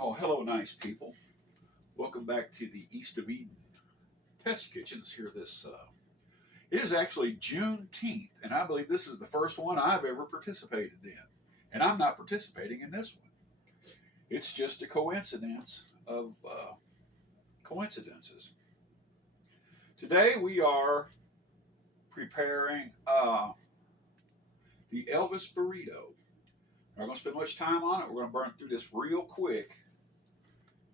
Oh, hello, nice people. Welcome back to the East of Eden Test Kitchens here. It is actually Juneteenth, and I believe this is the first one I've ever participated in. And I'm not participating in this one. It's just a coincidence of coincidences. Today we are preparing the Elvis Burrito. We're not going to spend much time on it. We're going to burn through this real quick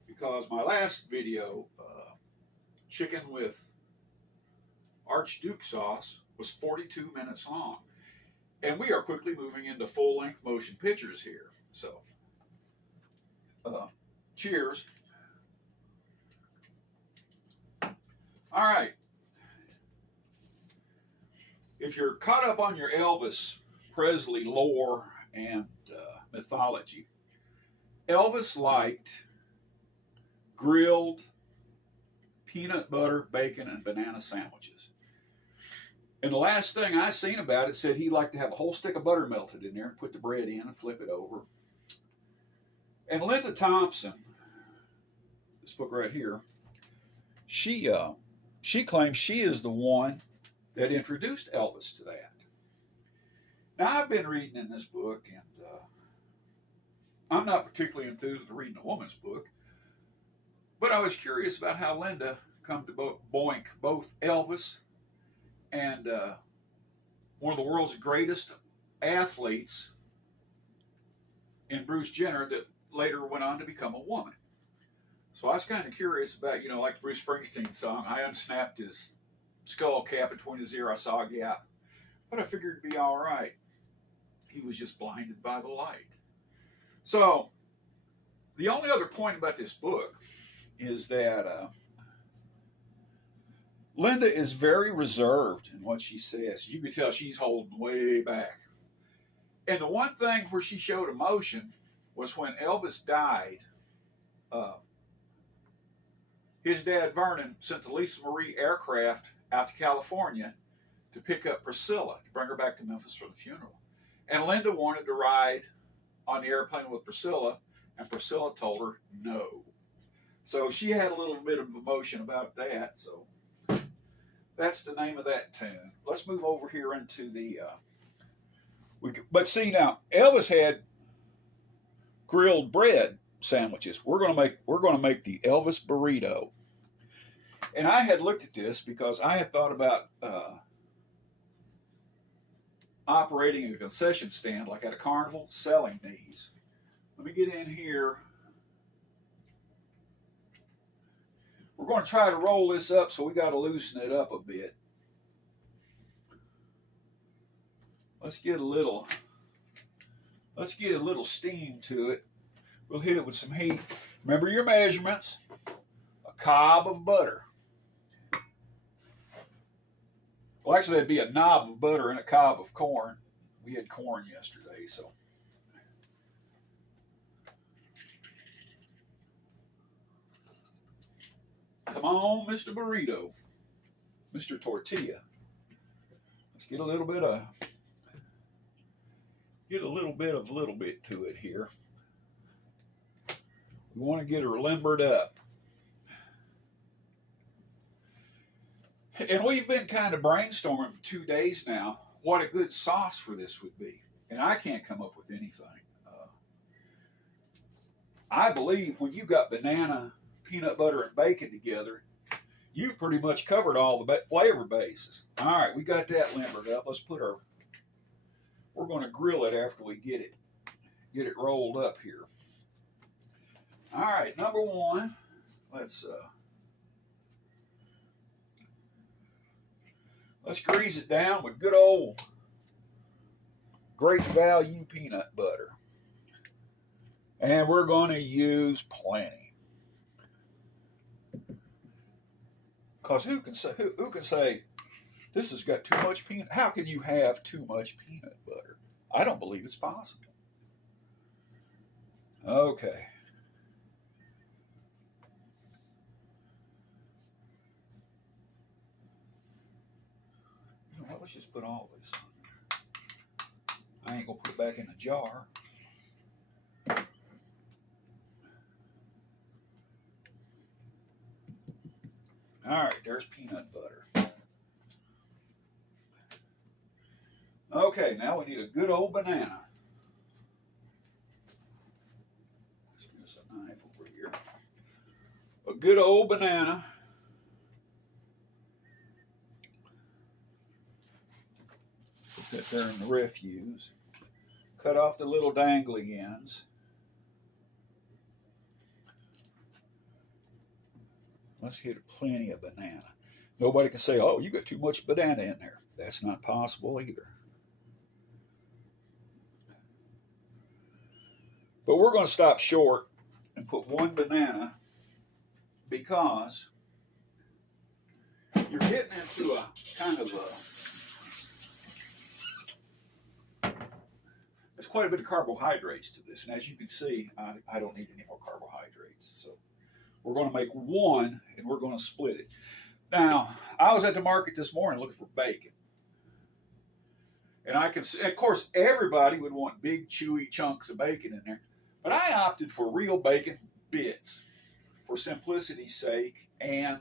because my last video, chicken with Archduke sauce, was 42 minutes long. And we are quickly moving into full-length motion pictures here. So, cheers. All right. If you're caught up on your Elvis Presley lore and mythology, Elvis liked grilled peanut butter, bacon, and banana sandwiches. And the last thing I seen about it said he liked to have a whole stick of butter melted in there and put the bread in and flip it over. And Linda Thompson, this book right here, she claims she is the one that introduced Elvis to that. Now, I've been reading in this book, and I'm not particularly enthused with reading a woman's book, but I was curious about how Linda come to boink both Elvis and one of the world's greatest athletes in Bruce Jenner that later went on to become a woman. So I was kind of curious about, like Bruce Springsteen's song, I unsnapped his skull cap between his ear, I saw a gap. But I figured it'd be all right. He was just blinded by the light. So the only other point about this book is that Linda is very reserved in what she says. You can tell she's holding way back. And the one thing where she showed emotion was when Elvis died. His dad, Vernon, sent the Lisa Marie aircraft out to California to pick up Priscilla, to bring her back to Memphis for the funeral. And Linda wanted to ride on the airplane with Priscilla, and Priscilla told her no. So she had a little bit of emotion about that. So that's the name of that tune. Let's move over here into the. But see now, Elvis had grilled bread sandwiches. We're going to make the Elvis burrito. And I had looked at this because I had thought about operating a concession stand like at a carnival, selling these. Let me get in here. We're going to try to roll this up, so we got to loosen it up a bit. Let's get a little steam to it. We'll hit it with some heat. Remember your measurements. A cob of butter. Well, actually, that'd be a knob of butter and a cob of corn. We had corn yesterday, so. Come on, Mr. Burrito. Mr. Tortilla. Let's get a little bit to it here. We want to get her limbered up. And we've been kind of brainstorming for 2 days now what a good sauce for this would be. And I can't come up with anything. I believe when you got banana, peanut butter, and bacon together, you've pretty much covered all the flavor bases. All right, we got that limbered up. Let's we're going to grill it after we get it rolled up here. All right, number one, let's grease it down with good old Great Value peanut butter. And we're going to use plenty. Because who can say this has got too much peanut? How can you have too much peanut butter? I don't believe it's possible. Okay. Let's just put all this on there. I ain't gonna put it back in the jar. All right, there's peanut butter. Okay, now we need a good old banana. There's a knife over here. A good old banana. Put that there in the refuse. Cut off the little dangly ends. Let's get plenty of banana. Nobody can say, oh, you got too much banana in there. That's not possible either. But we're going to stop short and put one banana because you're getting into a kind of there's quite a bit of carbohydrates to this. And as you can see, I don't need any more carbohydrates. So we're going to make one and we're going to split it. Now, I was at the market this morning looking for bacon. And I can see, of course, everybody would want big, chewy chunks of bacon in there. But I opted for real bacon bits for simplicity's sake and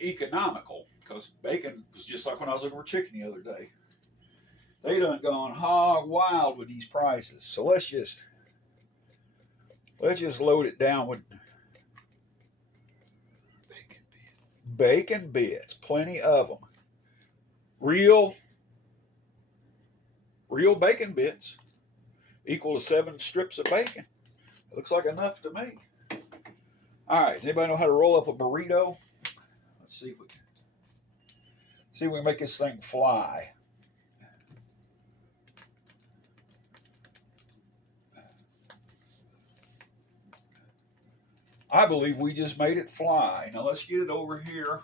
economical, because bacon was just like when I was looking for chicken the other day. They done gone hog wild with these prices. So let's just load it down with bacon bits, plenty of them. Real bacon bits equal to 7 strips of bacon. It looks like enough to me. All right, does anybody know how to roll up a burrito? Let's see if we can make this thing fly. I believe we just made it fly. Now let's get it over here.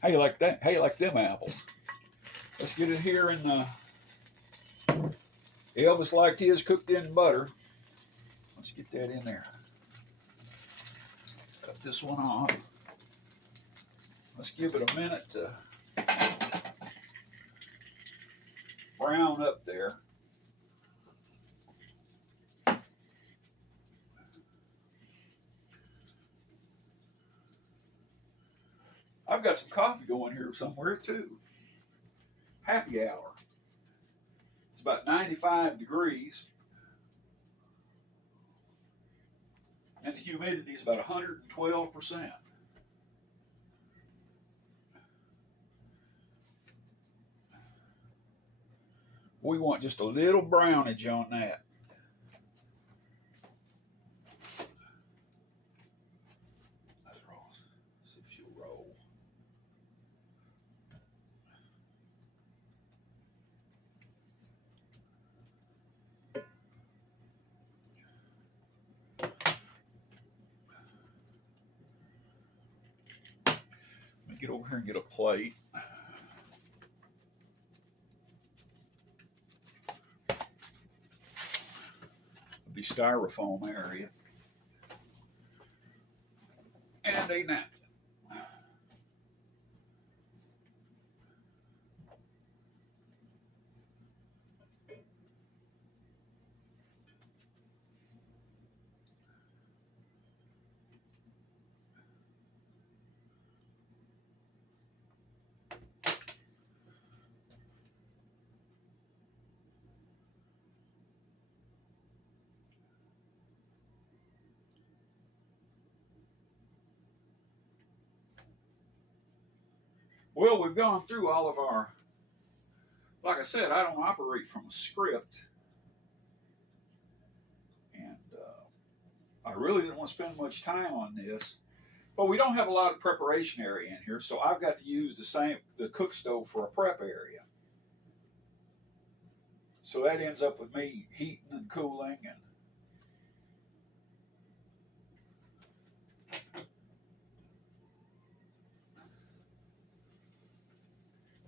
How you like that? How you like them apples? Let's get it here in Elvis liked his cooked in butter. Let's get that in there. Cut this one off. Let's give it a minute to brown up there. I've got some coffee going here somewhere too. Happy hour. It's about 95 degrees. And the humidity is about 112%. We want just a little brownage on that. Get over here and get a plate. The styrofoam area. And a napkin. Well, we've gone through all of our, like I said, I don't operate from a script. And I really didn't want to spend much time on this. But we don't have a lot of preparation area in here, so I've got to use the cook stove for a prep area. So that ends up with me heating and cooling and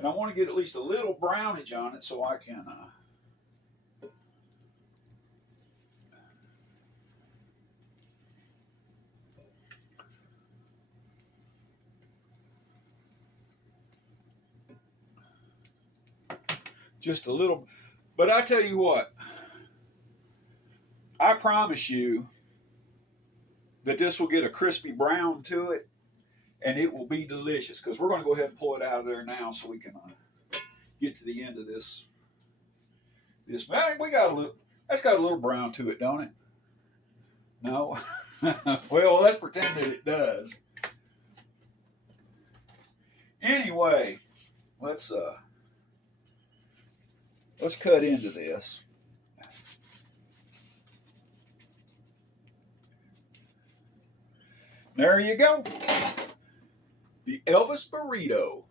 I want to get at least a little brownage on it so I can just a little. But I tell you what, I promise you, that this will get a crispy brown to it, and it will be delicious. Because we're going to go ahead and pull it out of there now, so we can get to the end of this. Man, we got a little. That's got a little brown to it, don't it? No. Well, let's pretend that it does. Anyway, let's cut into this. There you go. The Elvis Burrito.